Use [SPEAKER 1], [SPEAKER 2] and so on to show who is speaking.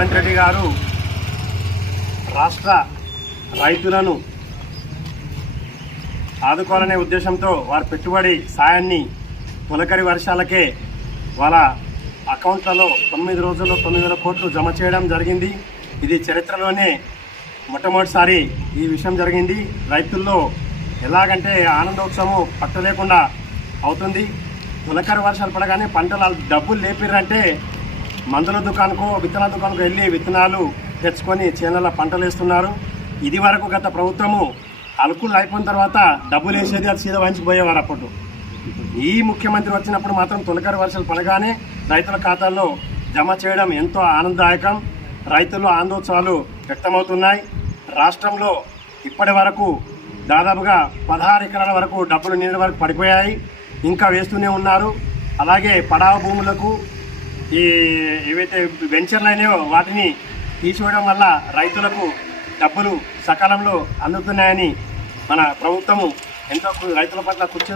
[SPEAKER 1] రేవంత్ రెడ్డి గారు రాష్ట్ర రైతులను ఆదుకోవాలనే ఉద్దేశంతో వారి పెట్టుబడి సాయాన్ని తొలకరి వర్షాలకే వాళ్ళ అకౌంట్లలో తొమ్మిది రోజుల్లో తొమ్మిది వేల కోట్లు జమ చేయడం జరిగింది. ఇది చరిత్రలోనే మొట్టమొదటిసారి ఈ విషయం జరిగింది. రైతుల్లో ఎలాగంటే ఆనందోత్సవం పట్టలేకుండా అవుతుంది. తొలకరి వర్షాలు పడగానే పంటలు డబ్బులు లేపిర్రంటే మందుల దుకాణకు విత్తనాల దుకాణకు వెళ్ళి విత్తనాలు తెచ్చుకొని చేనుల పంటలు వేస్తున్నారు. ఇది వరకు గత ప్రభుత్వము అలుకులు అయిపోయిన తర్వాత డబ్బులు వేసేది అది సీదా వంచిపోయేవారు అప్పుడు ఈ ముఖ్యమంత్రి వచ్చినప్పుడు మాత్రం తొలకరి వర్షాలు పడగానే రైతుల ఖాతాల్లో జమ చేయడం ఎంతో ఆనందదాయకం. రైతులు ఆందోత్సవాలు వ్యక్తమవుతున్నాయి. రాష్ట్రంలో ఇప్పటి వరకు దాదాపుగా పదహారు ఎకరాల వరకు డబ్బులు నీళ్ళ వరకు పడిపోయాయి. ఇంకా వేస్తూనే ఉన్నారు. అలాగే పడావ భూములకు ఈ ఏవైతే వెంచర్లు అయినాయో వాటిని తీసివేయడం వల్ల రైతులకు డబ్బులు సకాలంలో అందుతున్నాయని మన ప్రభుత్వము ఎంతో రైతుల పట్ల కృషి